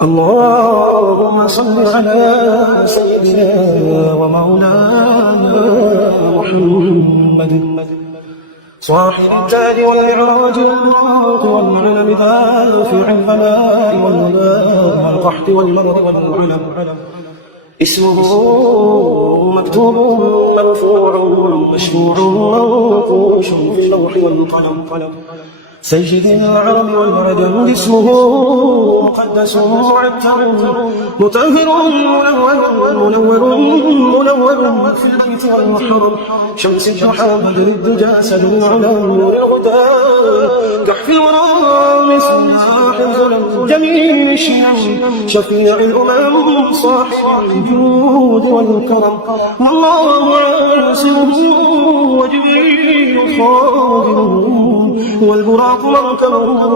اللهم صل على سيدنا ومولانا محمد صاحب التاج والمعراج والعلم دافع البلاء والولاء والقحط والمرض والعلم اسمه مكتوب مرفوع مشفوع منقوش في اللوح والقلم سيد العرب والعجم اسمه مقدس معتر مطهر منور في البيت والمحرم شمس الضحى بدر الدجى سد على نور الغدى كحف الورى مصباح الظلم جميل الشيم شفيع الامم صاحب الجود والكرم والله ياسره وجبريل خادمه والبراق مركبه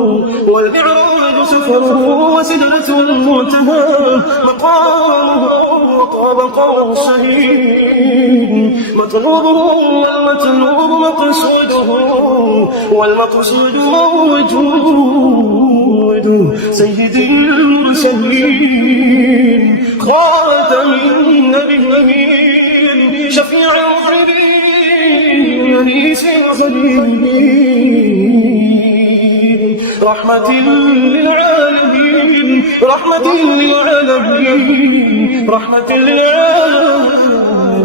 والمعراج سفره وسدرة المنتهى مقامه وطاب قوسين مطلوبه والمطلوب مقصوده والمقصود موجود سيد المرسلين خاتم النبيين شفيع المذنبين أنيس الخليل رحمة للعالمين رحمة للعالمين رحمة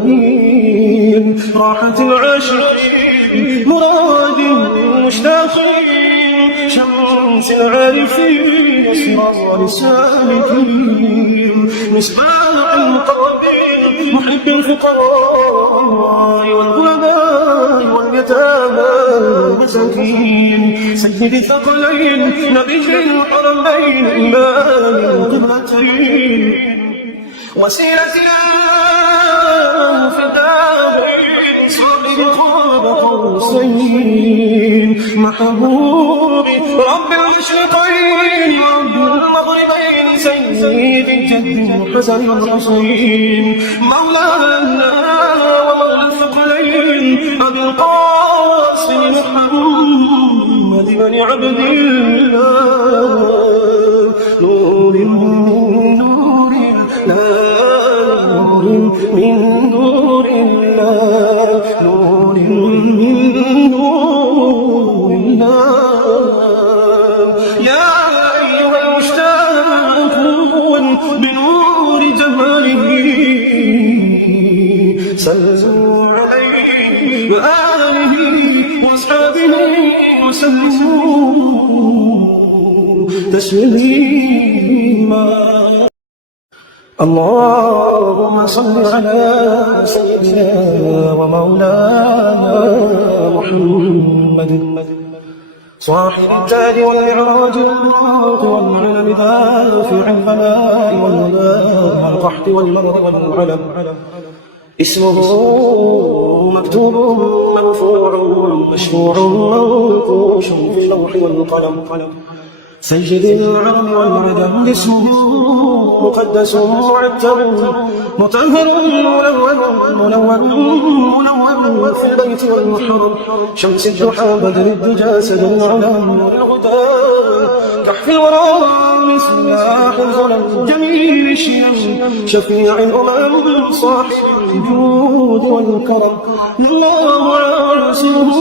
للعالمين راحة العاشقين مراد المشتاقين شمس العارفين أسرار السالكين مصباح المقربين محب الفقراء والغرباء واليتامى والمساكين سيد الثقلين نبي الحرمين إمام القبلتين وسيلتنا في الدارين صاحب قاب قوسين محبوبي رب المشرقين رب المغربين سيد الجد حسن والحسين مولانا ومولى الثقلين أبي القاسم محمد بن عبد الله نور نور نور من نور الله نور من نور الله يا أيها المشتاق بنور جماله صلوا عليه وآله وأصحابه وسلموا تسليما اللهم صل على سيدنا ومولانا محمد صاحب التاج والمعراج والعلم دافع البلاء والولاء والقحط والمرض والعلم اسمه مكتوب مرفوع مشفوع منقوش في اللوح والقلم سيد العرب والعجم اسمه مقدس معتر مطهر منور في البيت والمحرم شمس الضحى بدر الدجى سد على نور الغدى كحف الورى مصباح الظلم جميل الشيم شفيع الامم صاحب الجود والكرم الله ياسره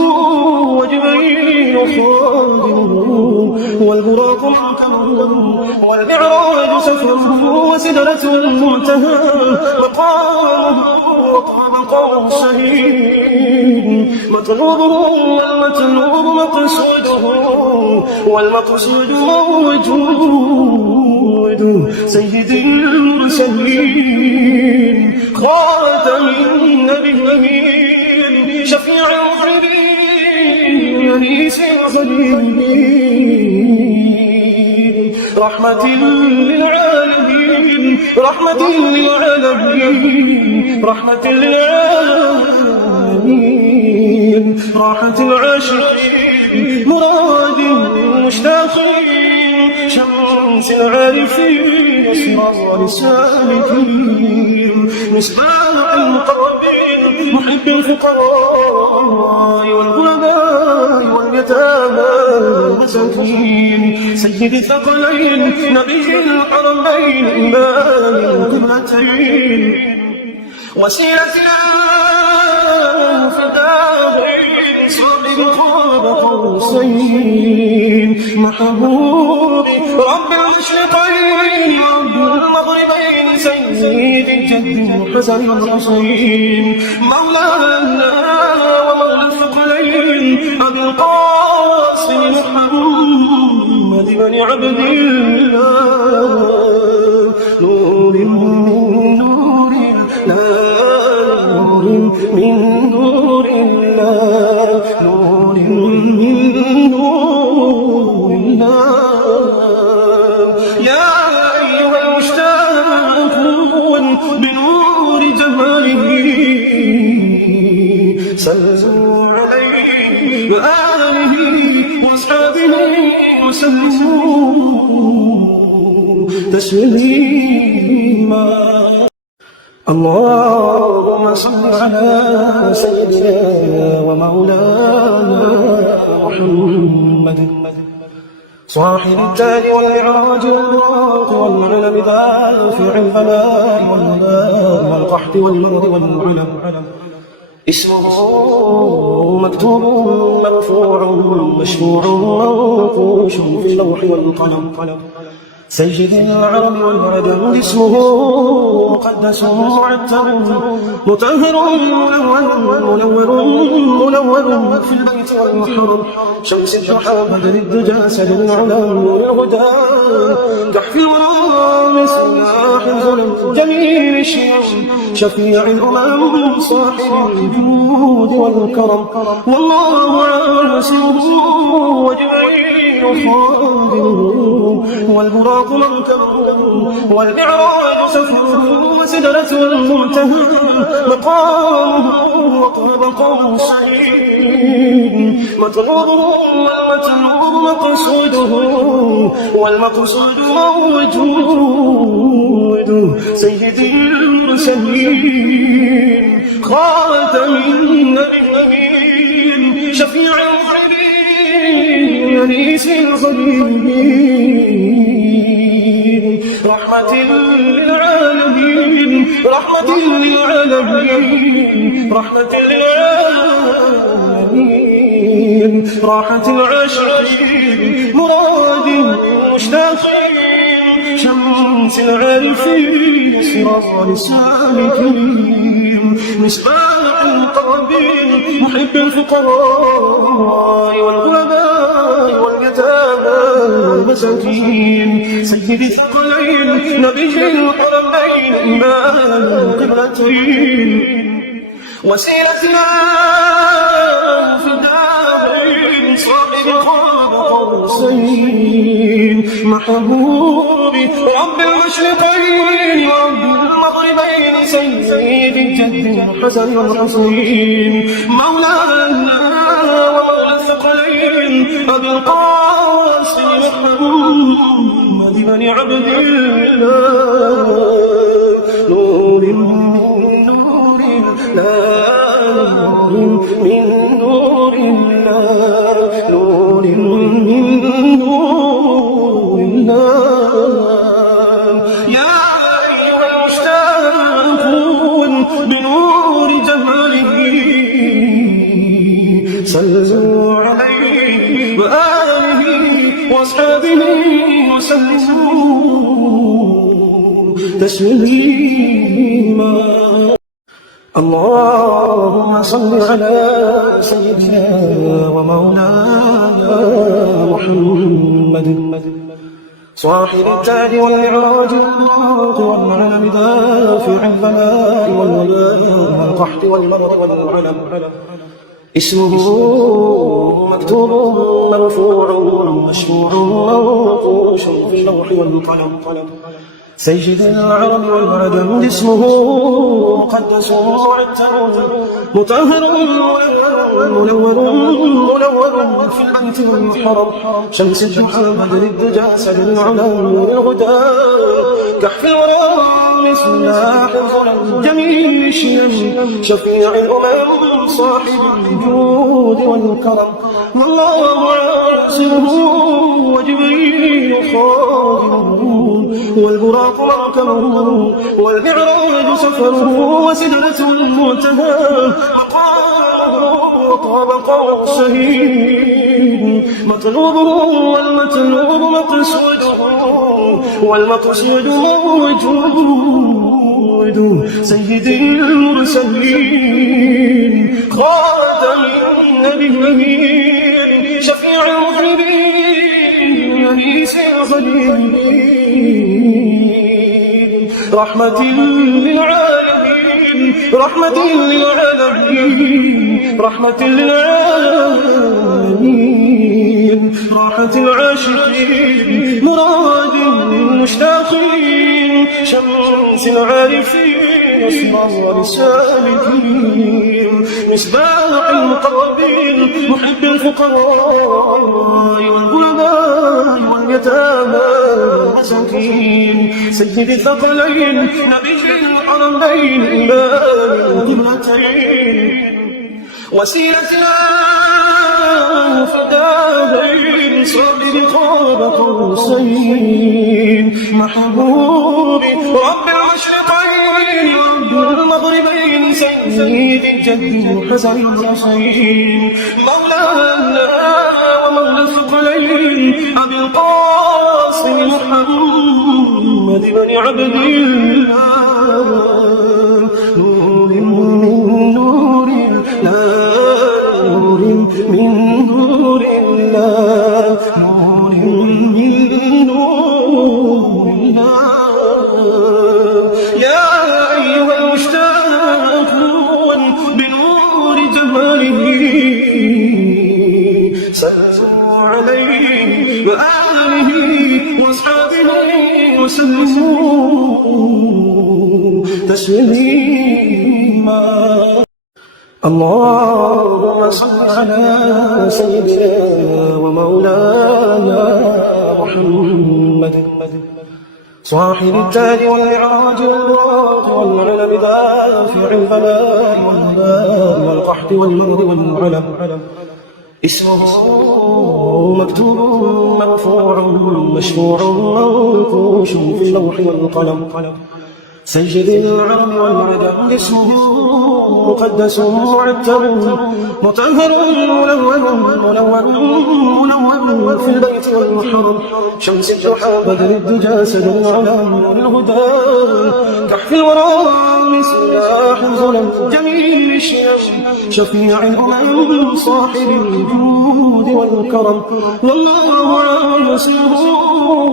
وجبريل خادمه والبراق مركبه والمعراج سفره وسدرة المنتهى مقامه وطاب قوسين مطلوبه والمطلوب مقصوده والمقصود موجود سيد المرسلين خاتم النبيين شفيع المذنبين أنيس الخليل رحمة للعالمين رحمة للعالمين رحمة للعالمين راحة العاشقين مراد المشتاقين شمس العارفين أسرار السالكين مصباح المقربين محب الفقراء والغرباء واليتامى والمساكين سيد الثقلين نبي الحرمين القرنين إمام القبلتين وسيلتنا فداء صاحب قاب قوسين محبوبي رب المشرقين رب المغربين سيد الجد الحسن والحسين مولانا ومولى الثقلين أبي القاسم محمد بن عبد الله نور من نور الله نور من نور الله نور من نور الله يا أيها المشتاق بنور جماله صلوا عليه وآله وأصحابه وسلموا تسليما اللهم صل على سيدنا ومولانا محمد صاحب التاج والمعراج والبراق والعلم دافع البلاء والوباء والقحط والمرض والعلم اسمه مكتوب مرفوع مشفوع منقوش في اللوح والقلم سيد العرب والعجم اسمه مقدس معتر مطهر منور في البيت والمحرم شمس الضحى بدر الدجى سد العلم نور الهدى كحف الورى سلاح الظلم جميل الشيم شفيع الامم صاحب الجود والكرم والله عاصمه وجبريل خادمه والبراق مركبه والمعراج سفره وسدرة المنتهى مقامه وطاب قوسين مطلوبه والمطلوب مقصوده والمقصود موجود سيد المرسلين خاتم النبيين شفيع المذنبين أنيس الغريبين رحمة للعالمين رحمة للعالمين رحمة للعالمين راحة العاشقين مراد المشتاقين شمس العارفين سراج السالكين مصباح القربين محب الفقراء والغرباء واليتامى والمساكين سيد الثقلين نبي القرنين إمام القبلتين وسيلتنا فداء صاحب قاب قوسين محبوبي رب المشرقين رب المغربين سيد الجد الحسن والحسين مولانا ومولى الثقلين أبي القاسم محمد بن عبد الله نور من نور الله نور من نور الله نور من نور الله يا أيها المشتاق بنور جماله صلوا عليه وآله وأصحابه وسلموا تسليما اللهم صل على سيدنا ومولانا محمد صاحب التاج والمعراج والعلم دافع البلاء والوباء والقحط والمرض والعلم اسمه مكتوب مرفوع مشفوع منقوش في اللوح والقلم سيد العرب والعجم اسمه مقدس معتر مطهر منور في البيت والمحرم شمس الضحى بدر الدجى سد العلم نور الهدى كحف الورى سلاح الظلم جميل الشيم شفيع الامم صاحب الجود والكرم والله عاصمه وجبريل خادمه والبراق مركبه والمعراج سفره وسدرة المنتهى مقامه طاب قوسين مطلوبه والمطلوب مقصوده والمقصود موجود سيد المرسلين خاتم النبيين شفيع المذنبين أنيس الخليل رحمة للعالمين رحمة للعالمين رحمة للعالمين راحة العاشقين مراد المشتاقين شمس العارفين أسرار السالكين مصباح المقربين محب الفقراء والغرباء واليتامى والمساكين سيد الثقلين نبي الحرمين إمام القبلتين وسيلتنا فدادين صابر قاب قوسين محبوبي رب المشرقين رب المغربين سيد الجد حسن الحسين مولانا ومولى الثقلين أبي القاسم محمد بن عبد الله نور من نور نور من نور الله نور من نور الله يا أيها المشتاقون بنور جماله صلوا عليه وآله وأصحابه وسلموا تسليما اللهم صل على سيدنا ومولانا محمد صاحب التاج والمعراج والبراق والعلم دافع البلاء والهلاء والقحط والمرض والعلم اسمه مكتوب مرفوع مشفوع منقوش في اللوح والقلم سيد العرب والعجم اسمه مقدس معتر مطهر منور في البيت والمحرم شمس الضحى بدر الدجى سدر على نور الهدى كحف الورى مصباح الظلم جميل الشيم شفيع الأمم صاحب الجود والكرم والله عاصمه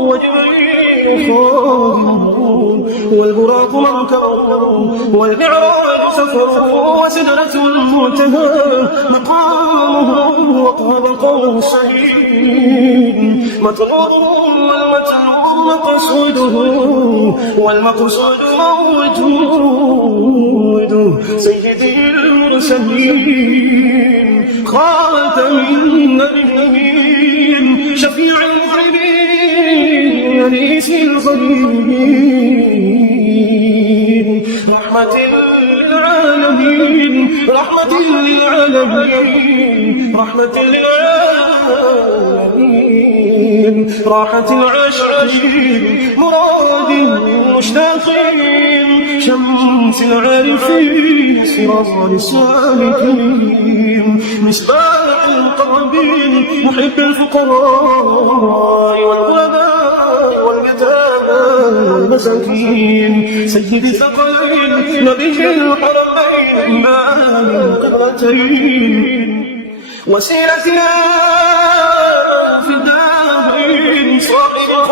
وجبريل خادمه والبراق مركبه والمعراج سفره وسدرة المنتهى مقامه وقاب قوسين مطلوبه والمطلوب مقصوده والمقصود موجود سيد المرسلين خاتم النبيين شفيع المذنبين أنيس الخليل رحمة للعالمين رحمة للعالمين رحمة للعالمين راحة العاشقين مراد المشتاقين شمس العارفين سراج السالكين مصباح المقربين محب الفقراء والغرباء واليتامى والمساكين سيد الثقلين نبي الحرمين إمام القبلتين وسيلتنا في الدارين صاحب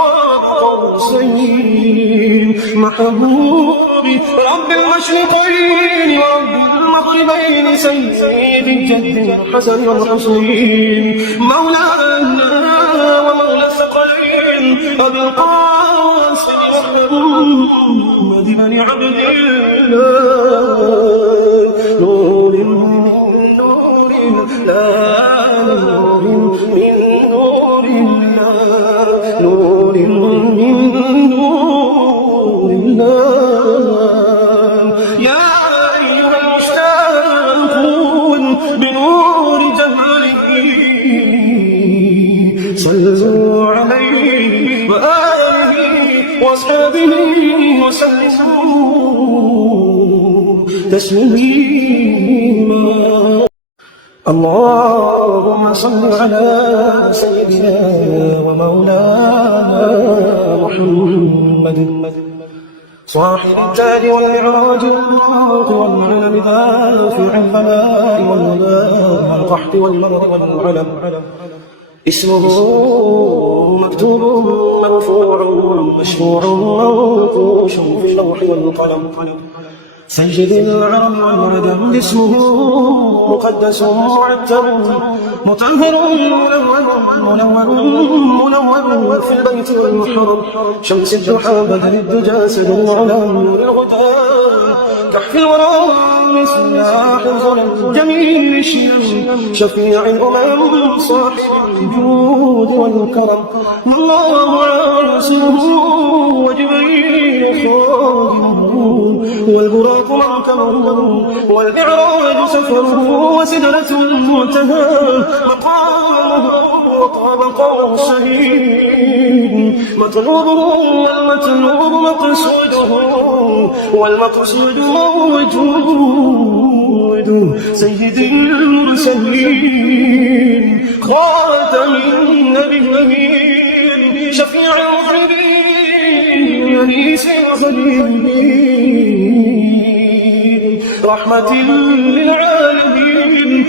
قوسين محبوبي رب المشرقين ورب المغربين سيد الجد الحسن والحسين مولانا ومولى الثقلين أبي القاسم محمد بن عبد الله نور من نور الله نور من نور الله نور من نور الله يا أيها المشتاقون بنور جماله صلوا عليه وآله وصحبه وأصحابه وسلموا تسليما. اللهم صل على سيدنا ومولانا محمد صاحب التاج والمعراج والعلم دافع البلاء والولاء والقحط والمرض والعلم. اسمه مكتوب مرفوع مشفوع منقوش في اللوح والقلم. سيد العرب والعدم اسمه مقدس معتر مطهر منور في البيت والمحرم. شمس الضحى بدل الدجى سدر على نور الغداء كحف الورى مصباح الظلم جميل الشيم شفيع الأمم صاحب الجود والكرم. الله عاصره وجبريل خادمه والبراق مركبه والمعراج سفره وسدرة المنتهى مقامه وطاب قوسين مطلوبه والمطلوب مقصوده موجود سيد المرسلين خاتم النبيين شفيع المذنبين أنيس الخليل رحمة للعالمين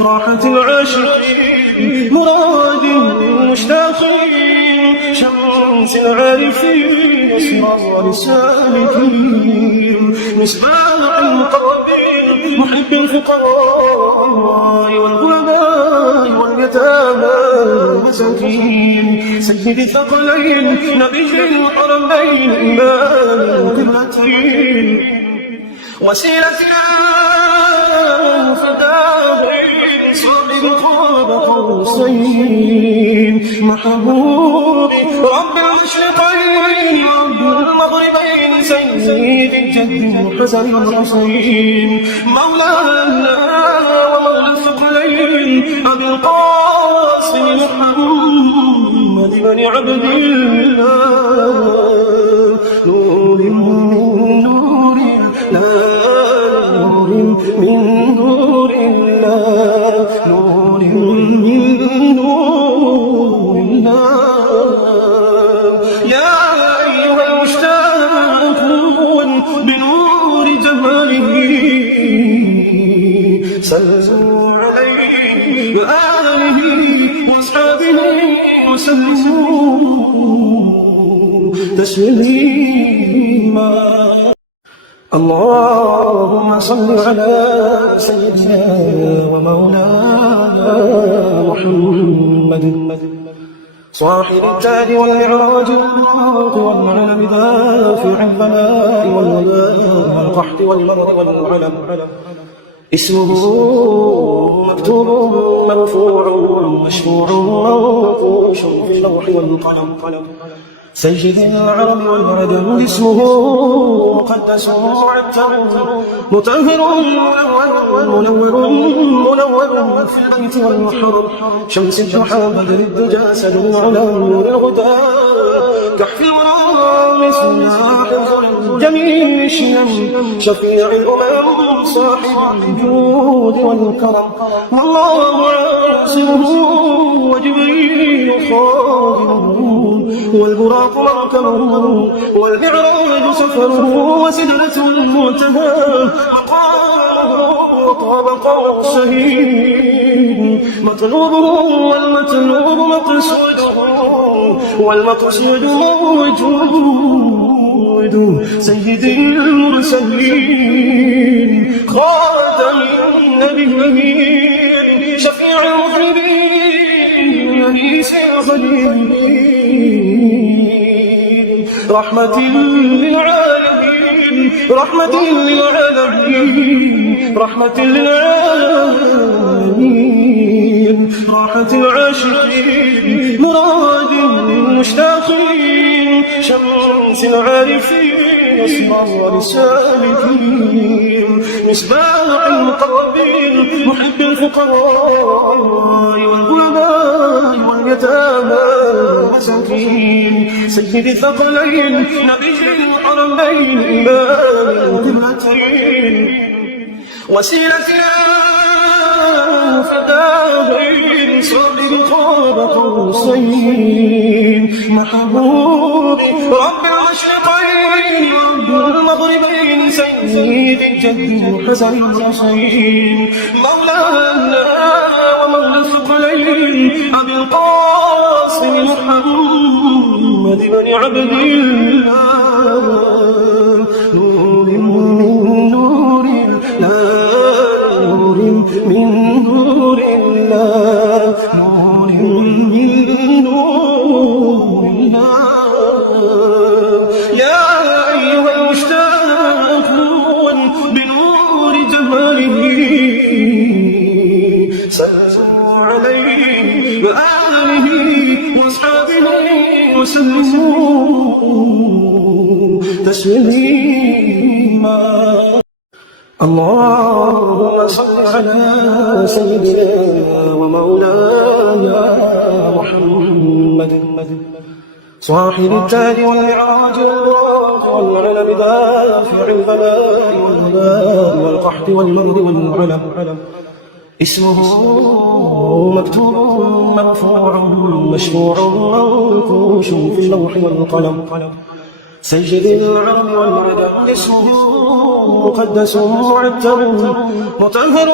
راحة العاشقين مراد المشتاقين شمس العارفين أسرار السالكين مصباح المقربين محب الفقراء والغرباء واليتامى والمساكين سيد الثقلين نبي الحرمين إمام القبلتين وسيلتنا فداء صاحب قاب قوسين محبوبي رب المشرقين رب المغربين سيد الجد الحسن والحسين مولانا ومولى الثقلين أبي القاسم محمد بن عبد الله نور من نور الله من نور الله نور من نور الله. يا أيها المشتاق بنور جماله صلوا عليه وآله وأصحابه وسلموا تسليما. اللهم صل على سيدنا ومولانا محمد صاحب التاج والمعراج والعلم دافع البلاء والولاء والقحط والمرض والعلم. اسمه مكتوب مرفوع مشفوع منقوش في اللوح والقلم. سيد العرب والعدم اسمه مقدس معتر مطهر منور في البيت والمحرم. شمس الضحى بدل الدجى سدر على نور الغداء كحف الورى مصباح الظلم جميل الشيم شفيع الأمم صاحب الجود والكرم. والله عاصره وجبريل خادمه والبراق مركبه والمعراج سفره وسدرة المنتهى مقامه وطاب قوسين مطلوبه والمطلوب مقصوده موجود سيد المرسلين خاتم النبيين شفيع المذنبين أنيس الخليل رحمة للعالمين راحة العاشقين مراد المشتاقين شمس العارفين أسرار السالكين مصباح المقربين محب الفقراء والغرباء واليتامى والمساكين سيد الثقلين نبي الحرمين إمام القبلتين وسيلتنا فداء صابر قاب قوسين محبوب رب المشرقين رب المغربين سيد الجد حسن الحسين مولانا ومولى الثقلين أبي القاسم محمد بن عبد الله نور من نور الله نور من نور الله نور من نور الله يا أيها المشتاقون بنور جماله صلوا عليه وآله وأصحابه وسلموا تسليما اللهم صل على سيدنا ومولانا محمد صاحب التاج والمعراج والعلم دافع البلاء والهدى والقحط والمرض والعلم اسمه مكتوب مرفوع مشفوع منقوش في اللوح والقلم سيد العرب والعدم اسمه مقدس معتب مطهر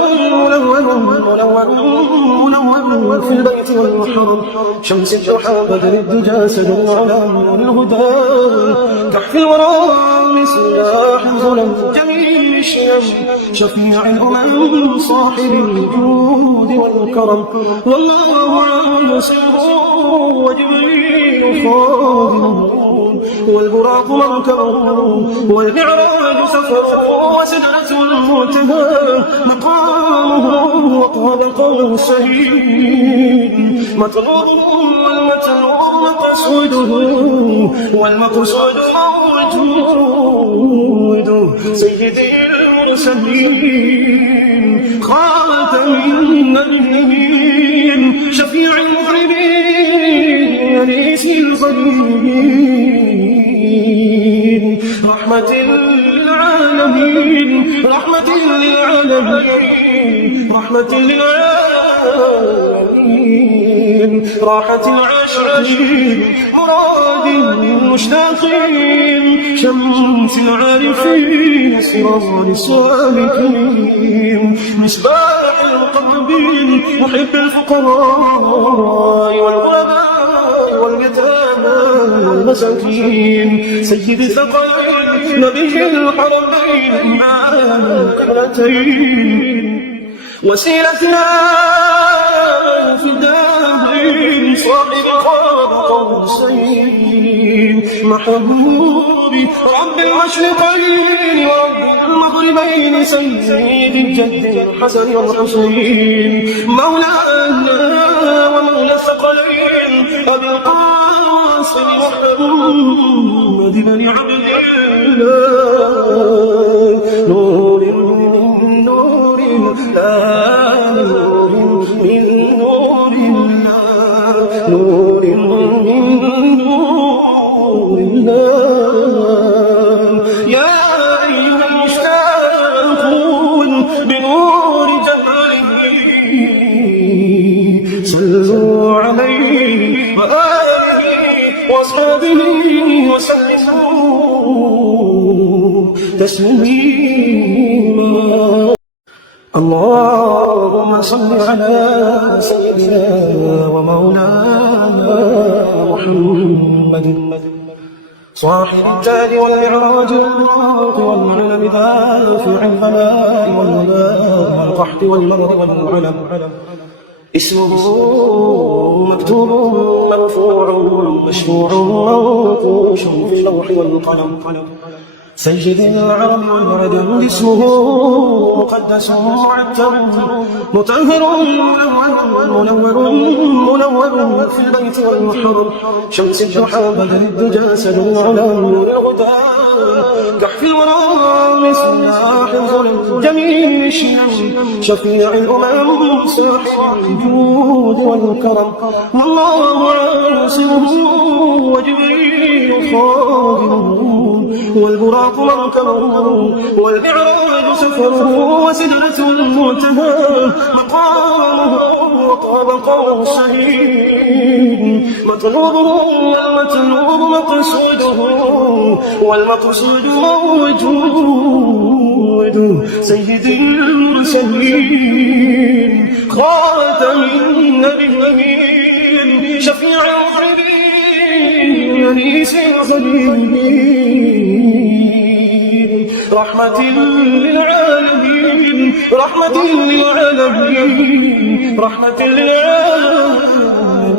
منور في البيت والمحرم شمس الضحى بدر الدجى سد العلام والهدى كحف الورى سلاح الظلم جميل الشيم شفيع الأمم صاحب الجود والكرم والله عام سره وجبريل خادمه والبراق مركبه والمعراج سفره وسدرة المنتهى مقامه وقاب قوسين مطلوبه والمطلوب مقصوده والمقصود موجود سيدي المرسلين خاتم النبيين شفيع المذنبين أنيس الغريبين رحمة للعالمين رحمة للعالمين رحمة للعالمين راحة العاشقين مراد المشتاقين شمس العارفين سراج السالكين مصباح القربين محب الفقراء والغرباء واليتامى والمساكين سيد الثقلين نبي الحرمين إمام القبلتين وسيلتنا فداء صاحب قاب قوسين محبوب رب المشرقين ورب المغربين سيد الجد الحسن والحسين مولانا ومولى الثقلين أبي القاسم محمد بن عبد الله نور من نور الله نور من نور الله نور من نور الله يا أيها المشتاقون بنور جماله صلوا عليه وآله وأصحابه وسلموا تسليما اللهم صل على سيدنا ومولانا محمد صاحب التاج والمعراج والعلم دافع البلاء والهدى والقحط والمرض والعلم اسمه مكتوب مرفوع مشفوع منقوش في اللوح والقلم سيد العرب والعجم اسمه مقدس معتر مطهر منور في البيت والمحرم شمس الضحى بدل الدجى سد على نور الغدى كحف الورى مصباح الظلم جميل الشيم شفيع الأمم صاحب الجود والكرم والله عاصمه وجبريل خادمه والبراق مركبه والمعراج سفره وسدرة المنتهى مقامه وطاب قوسين مطلوبه والمطلوب والمقصود موجود سيد المرسلين خاتم النبيين شفيع العالمين أنيس الخليل رحمة للعالمين رحمة للعالمين رحمة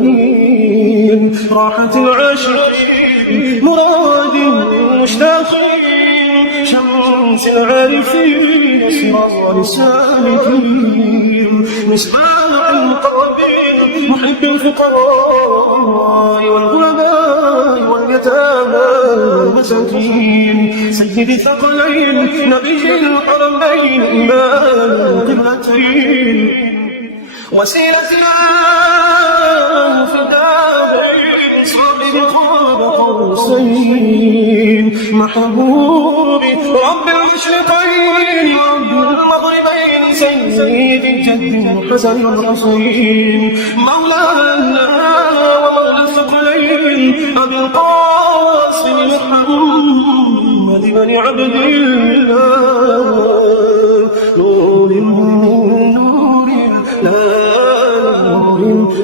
للعالمين راحة العاشقين مراد المشتاقين شمس العارفين سراج السالكين مصباح المقربين محب الفقراء والغرباء واليتامى والمساكين سيد الثقلين نبي الحرمين إمام القبلتين وسيلتنا في الدارين صاحب قاب قوسين محبوبي رب المشرقين رب المغربين سيد الجد حسن الحسين مولانا ومولى الثقلين أبي القاسم محمد بن عبد الله نور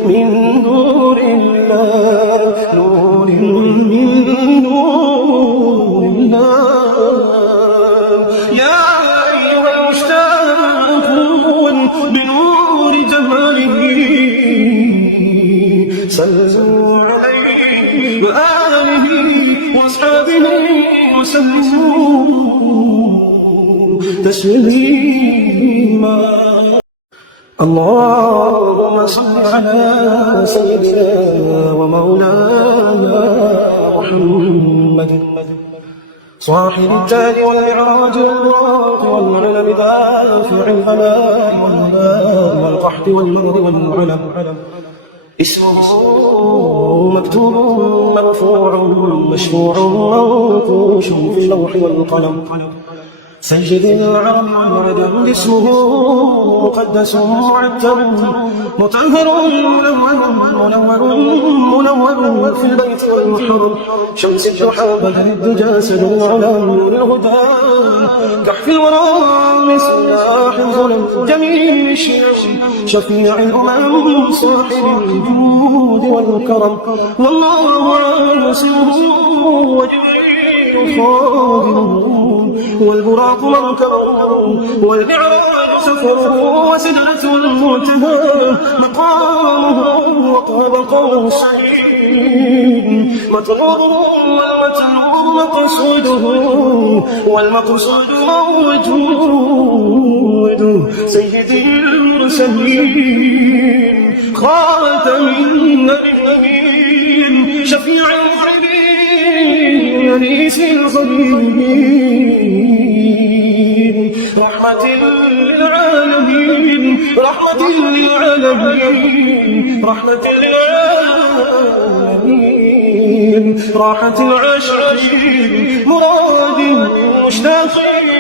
من نور الله نور من نور الله يا أيها المشتاقون بنور جماله صلوا عليه وآله وأصحابه وسلموا تسليما اللهم صل على سيدنا ومولانا محمد صاحب التاج والمعراج والعلم دافع الهلاك والقحط والمرض والعلم اسمه مكتوب مرفوع مشفوع منقوش في اللوح والقلم سيد العرب والعجم اسمه مقدس معتر مطهر منور في البيت والمحرم شمس الضحى بدل الدجى سد على نور الهدى كحف الورى مصباح الظلم جميل الشيم شفيع الأمم صاحب الجود والكرم والله عاصمه وجبريل خادمه والبراق مركبه والمعراج سفره وسدرة المنتهى مقامه وطاب قوسين مطلوبه والمقصود موجود سيد المرسلين خاتم النبيين شفيع العالمين أنيس الخليل رحمة للعالمين رحمة للعالمين رحمة للعالمين راحة العاشقين مراد المشتاقين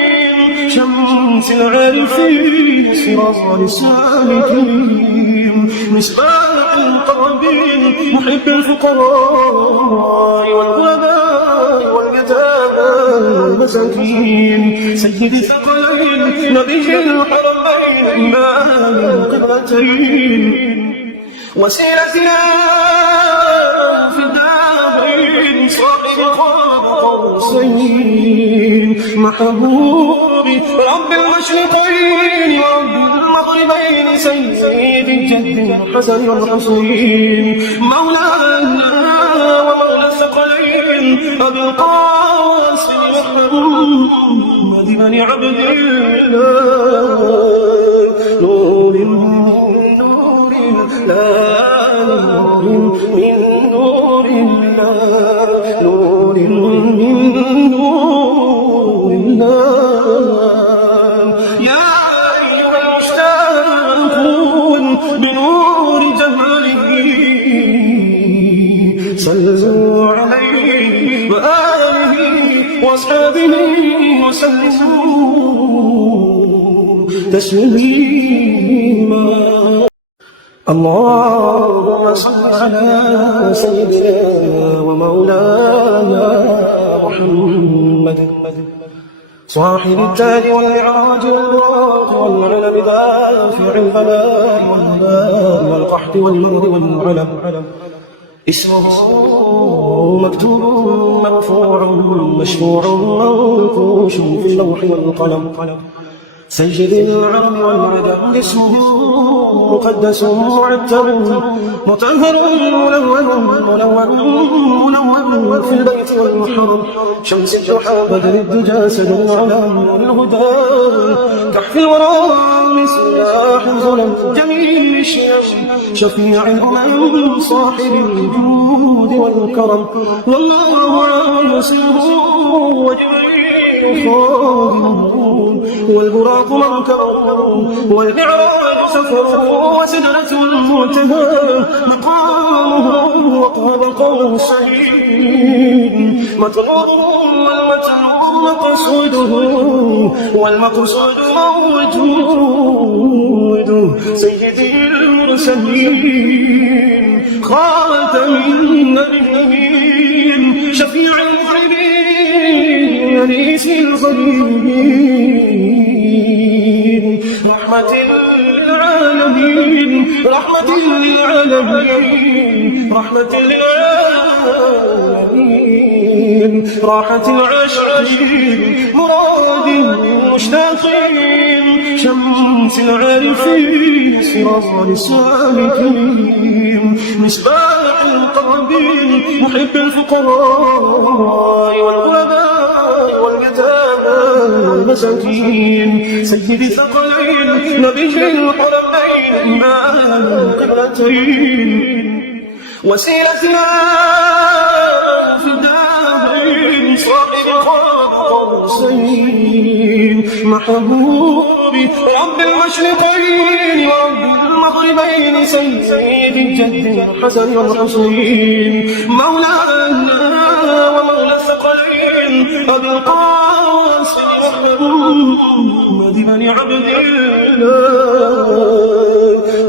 شمس العارفين سراج السالكين مصباح المقربين محب الفقراء والغرباء واليتامى والمساكين سيد الثقلين نبي الحرمين إمام القبلتين وسيلتنا في الدارين صاحب قاب قوسين محبوبي رب المشرقين ورب المغربين سيد الجد حسن الحسين مولانا ومولى الثقلين أبي القاسم محمد بن عبد الله نور من نور الله من نور الله نور من نور الله يا أيها المشتاقون بنور جماله صلوا عليه وآله وأصحابه وسلموا تسليما اللهم صل على سيدنا ومولانا محمد صاحب التاج والمعراج والراق والعلم دافع البلاء والهلاء والقحط والمرض والعلم اسمه مكتوب مرفوع مشفوع منقوش في اللوح والقلم سيد العرب والعجم اسمه مقدس معتر مطهر منور في البيت والمحرم شمس الضحى بدر الدجى سجل على نور الهدى كحف الورى مصباح الظلم جميل الشيم شفيع الأمم صاحب الجود والكرم والله يصيره وجبريل خادمون والبراق مركبه والمعراج سفره وسدرة المنتهى مقامه وقاب قوله السعيد مطلوبه والمطلوب مقصوده والمقصود موجود سيدي المرسلين خاتم النبيين شفيع المذنبين أنيس الغريبين رحمة للعالمين رحمة للعالمين رحمة للعالمين راحة العاشقين مراد المشتاقين شمس العارفين سراج السالكين مصباح القربين محب الفقراء والغرباء واليتامى والمساكين سيد الثقلين نبي الحرمين إمام القبلتين وسيلتنا في الدارين صاحب القوسين محبوبي رب المشرقين ورب المغربين سيد الجد الحسن والحسين مولانا ومولى الثقلين أبي القاسم محمد بن عبد الله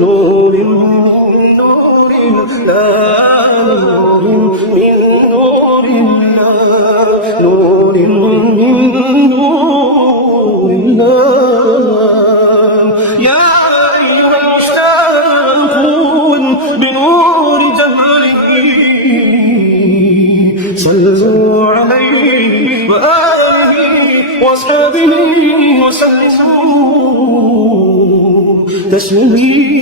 نور من نور الله نور من نور الله نور من نور الله يا أيها المشتاقون بنور جماله صلوا عليه وآله وأصحابه وسلموا تسليما